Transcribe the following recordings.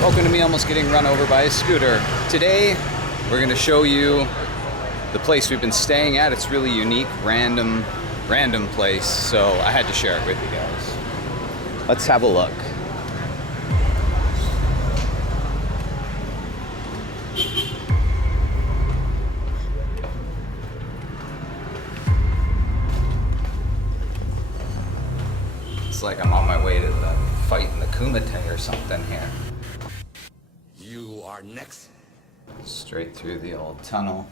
Welcome to me almost getting run over by a scooter. Today, we're gonna show you the place we've been staying at. It's really unique, random place, so I had to share it with you guys. Let's have a look. It's like I'm on my way to the fight in the Kumite or something here. You are next. Straight through the old tunnel.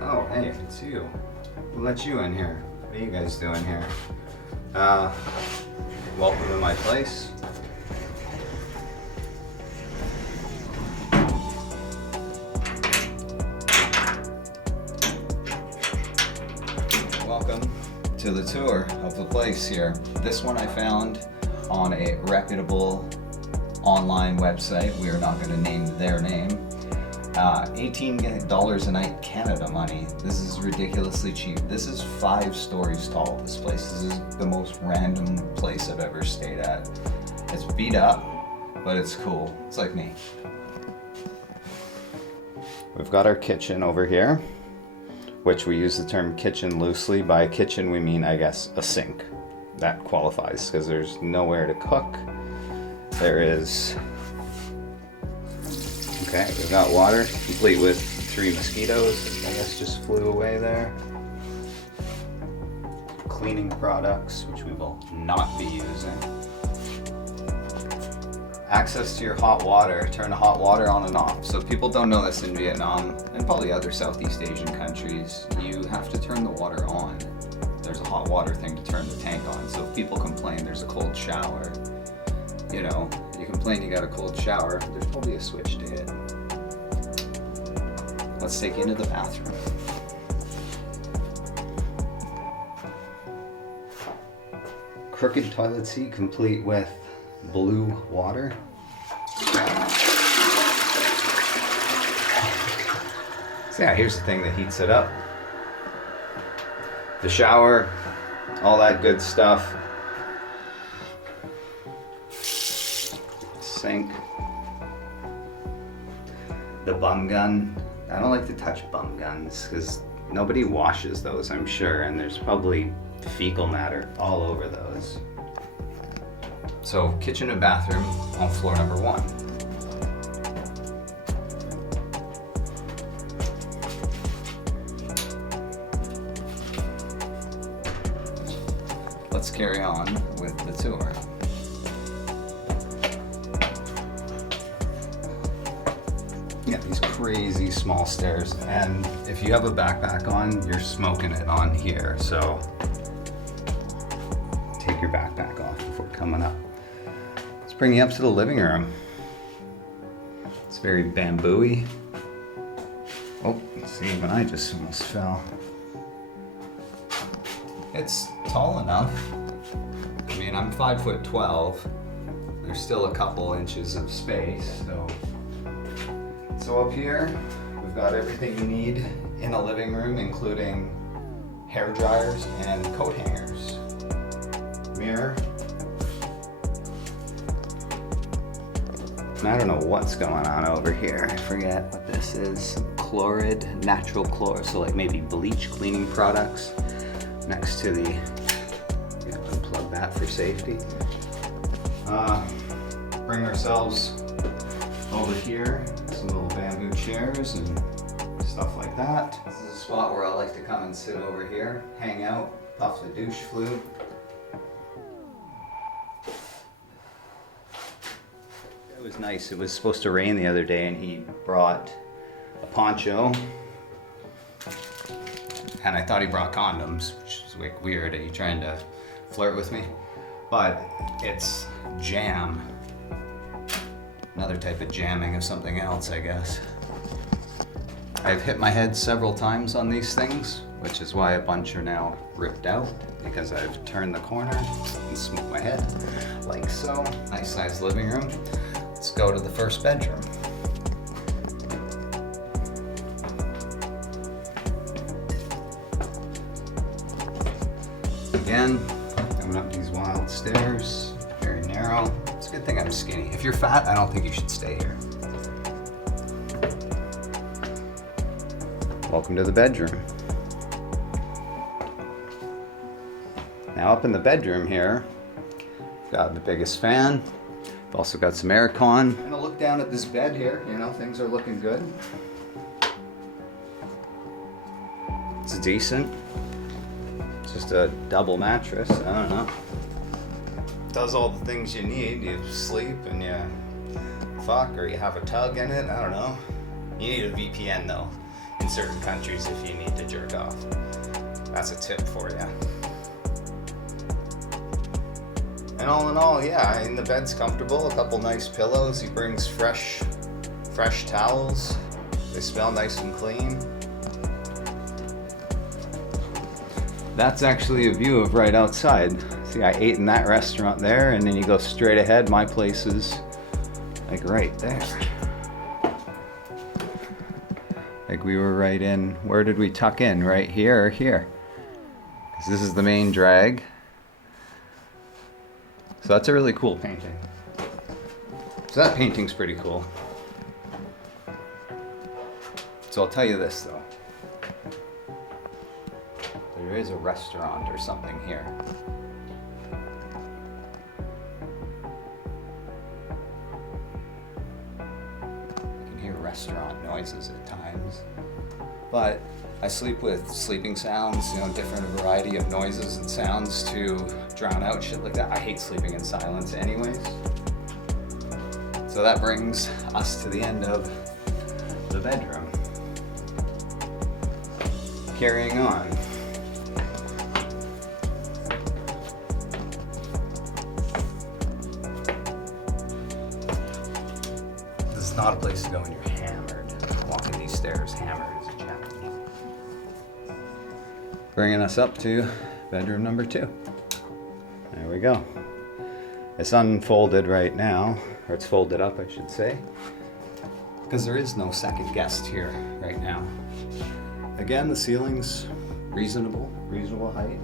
Oh, hey, it's you. Who let you in here? What are you guys doing here? Welcome to my place. Welcome to the tour of the place here. This one I found on a reputable online website. We are not going to name their name. $18 a night Canada money. This is ridiculously cheap. This is 5 stories tall, this place. This is the most random place I've ever stayed at. It's beat up, but it's cool. It's like me. We've got our kitchen over here, which we use the term kitchen loosely. By kitchen we mean, I guess, a sink. That qualifies because there's nowhere to cook. There is, okay, we've got water, complete with 3 mosquitoes, I guess just flew away there. Cleaning products, which we will not be using. Access to your hot water, turn the hot water on and off. So people don't know this in Vietnam and probably other Southeast Asian countries, you have to turn the water on. There's a hot water thing to turn the tank on. So if people complain there's a cold shower, you know, you complain you got a cold shower, there's probably a switch to hit. Let's take you into the bathroom. Crooked toilet seat complete with blue water. So yeah, here's the thing that heats it up. The shower, all that good stuff. Sink. The bum gun. I don't like to touch bum guns because nobody washes those, I'm sure, and there's probably fecal matter all over those. So, kitchen and bathroom on floor number 1. Let's carry on with the tour. Yeah, these crazy small stairs, and if you have a backpack on, you're smoking it on here, so take your backpack off before coming up. Let's bring you up to the living room. It's very bamboo-y. Oh, see, even I just almost fell. It's tall enough. I mean, I'm 5'12". There's still a couple inches of space, So up here, we've got everything you need in a living room, including hair dryers and coat hangers. Mirror. I don't know what's going on over here. I forget what this is. Chlorid, natural chlor, so like maybe bleach cleaning products next to the, you have to unplug that for safety. Bring ourselves over here, some little bamboo chairs and stuff like that. This is a spot where I like to come and sit over here, hang out, puff the douche flue. It was nice. It was supposed to rain the other day and he brought a poncho. And I thought he brought condoms, which is like weird. Are you trying to flirt with me? But it's jam. Another type of jamming of something else, I guess. I've hit my head several times on these things, which is why a bunch are now ripped out, because I've turned the corner and smoked my head, like so. Nice sized living room. Let's go to the first bedroom. Again, coming up these wild stairs, very narrow. It's a good thing I'm skinny. If you're fat, I don't think you should stay here. Welcome to the bedroom. Now up in the bedroom here, got the biggest fan. We've also got some aircon. I'm gonna look down at this bed here. You know, things are looking good. It's decent. It's just a double mattress. I don't know. Does all the things you need. You sleep and you fuck, or you have a tug in it. I don't know. You need a VPN though in certain countries if you need to jerk off. That's a tip for you. And all in all, yeah, I mean, the bed's comfortable. A couple nice pillows. He brings fresh towels. They smell nice and clean. That's actually a view of right outside. See, I ate in that restaurant there, and then you go straight ahead. My place is like right there. Like we were right in, where did we tuck in? Right here or here? 'Cause this is the main drag. So that's a really cool painting. So that painting's pretty cool. So I'll tell you this though. There is a restaurant or something here. You can hear restaurant noises at times. But I sleep with sleeping sounds, you know, different variety of noises and sounds to drown out shit like that. I hate sleeping in silence anyways. So that brings us to the end of the bedroom. Carrying on. This is not a place to go when you're hammered. Walking these stairs hammered is a challenge. Bringing us up to bedroom number 2. There we go. It's unfolded right now, or it's folded up, I should say, because there is no second guest here right now. Again, the ceiling's reasonable height.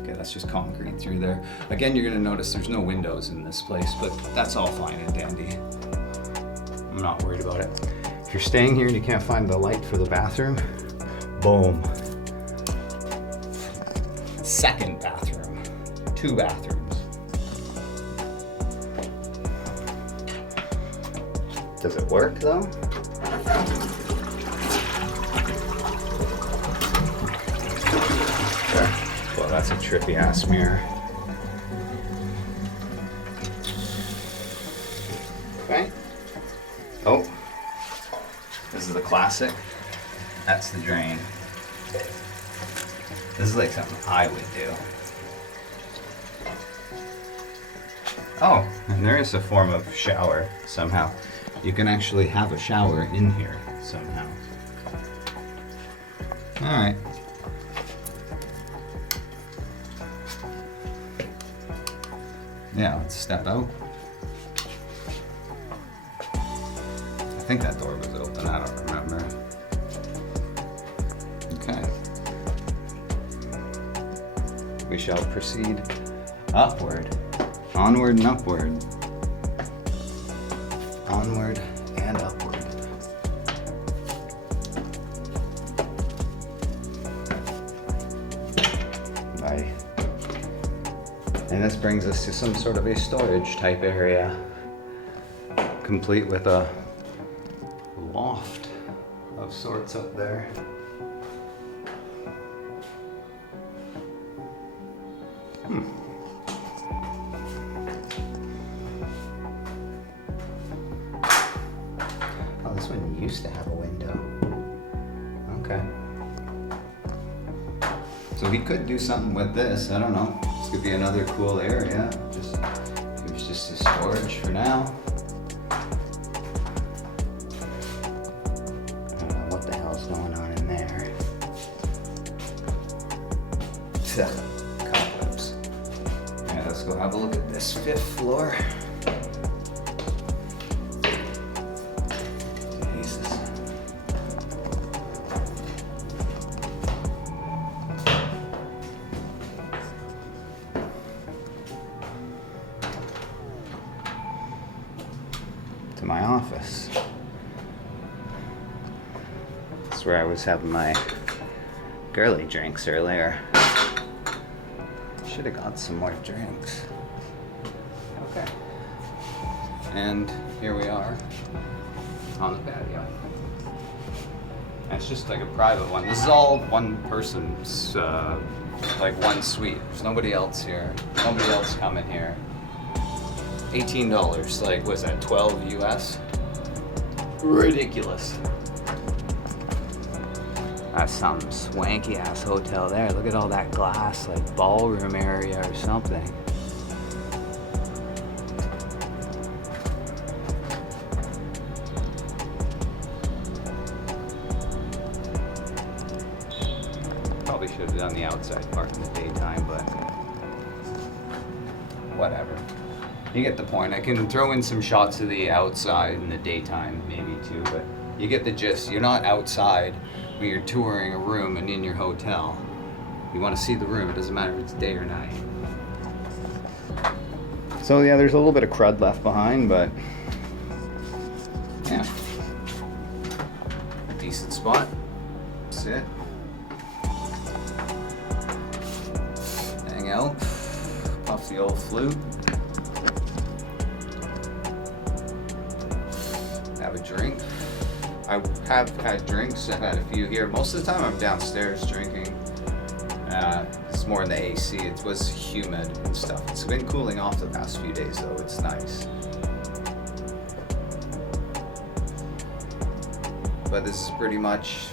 Okay, that's just concrete through there. Again, you're gonna notice there's no windows in this place, but that's all fine and dandy. I'm not worried about it. If you're staying here and you can't find the light for the bathroom, boom. Second bathroom. 2 bathrooms. Does it work though? Sure. Well, that's a trippy ass mirror. Okay. Oh. This is the classic. That's the drain. This is like something I would do. Oh, and there is a form of shower somehow. You can actually have a shower in here somehow. Alright. Yeah, let's step out. I think that door was open, I don't remember. Okay. We shall proceed upward. Onward and upward. Onward and upward. Bye. And this brings us to some sort of a storage type area, complete with a loft of sorts up there. Oh, this one used to have a window. Okay. So he could do something with this, I don't know. This could be another cool area. Just, it was just his storage for now. Going on in there. Cobwebs. Yeah, let's go have a look at this 5th floor. Jesus. to my office. That's where I was having my girly drinks earlier. Should have got some more drinks. Okay. And here we are on the patio. And it's just like a private one. This is all one person's, like one suite. There's nobody else here. Nobody else coming here. $18. Like, was that 12 US? Ridiculous. That's some swanky ass hotel there. Look at all that glass, like ballroom area or something. Probably should have done the outside part in the daytime, but whatever. You get the point. I can throw in some shots of the outside in the daytime, maybe too, but you get the gist. You're not outside when you're touring a room and in your hotel. You want to see the room. It doesn't matter if it's day or night. So yeah, there's a little bit of crud left behind, but yeah, decent spot. Sit, hang out, puff the old flute, have a drink. I have had drinks. I've had a few here. Most of the time I'm downstairs drinking. It's more in the AC. It was humid and stuff. It's been cooling off the past few days though. It's nice. But this is pretty much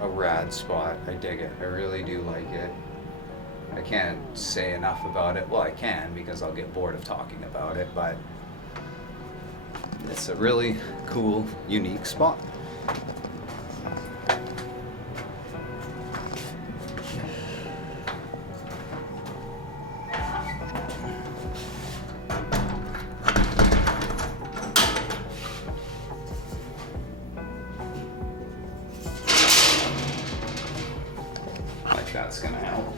a rad spot. I dig it. I really do like it. I can't say enough about it. Well, I can because I'll get bored of talking about it, but it's a really cool, unique spot. Like that's gonna help.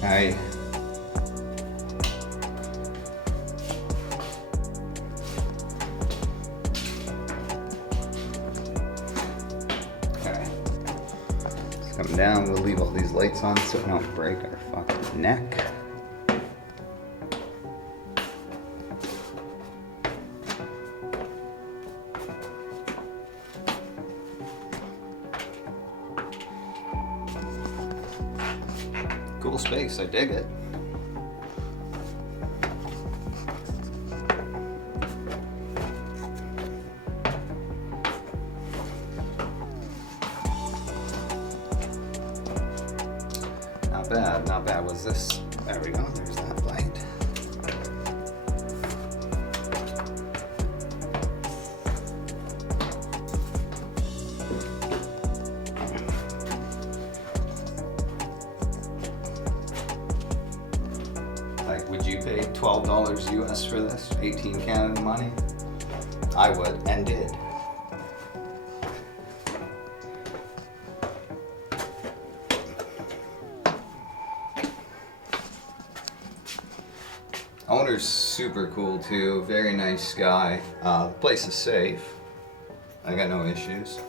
Hi. Okay. Let's come down. We'll leave all these lights on so we don't break our fucking neck. Cool space, I dig it. Not bad, not bad. Was this? There we go, there's that light. Like, would you pay $12 US for this? 18 Canada money? I would, and did. Owner's super cool too, very nice guy. The place is safe. I got no issues.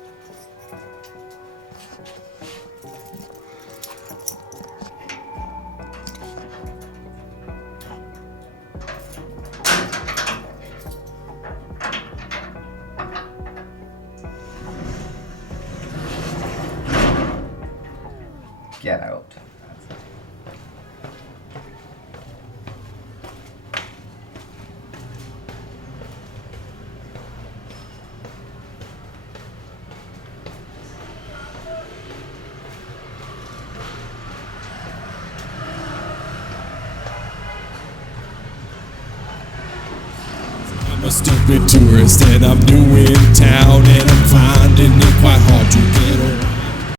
Get out. I'm a stupid tourist and I'm new in town and I'm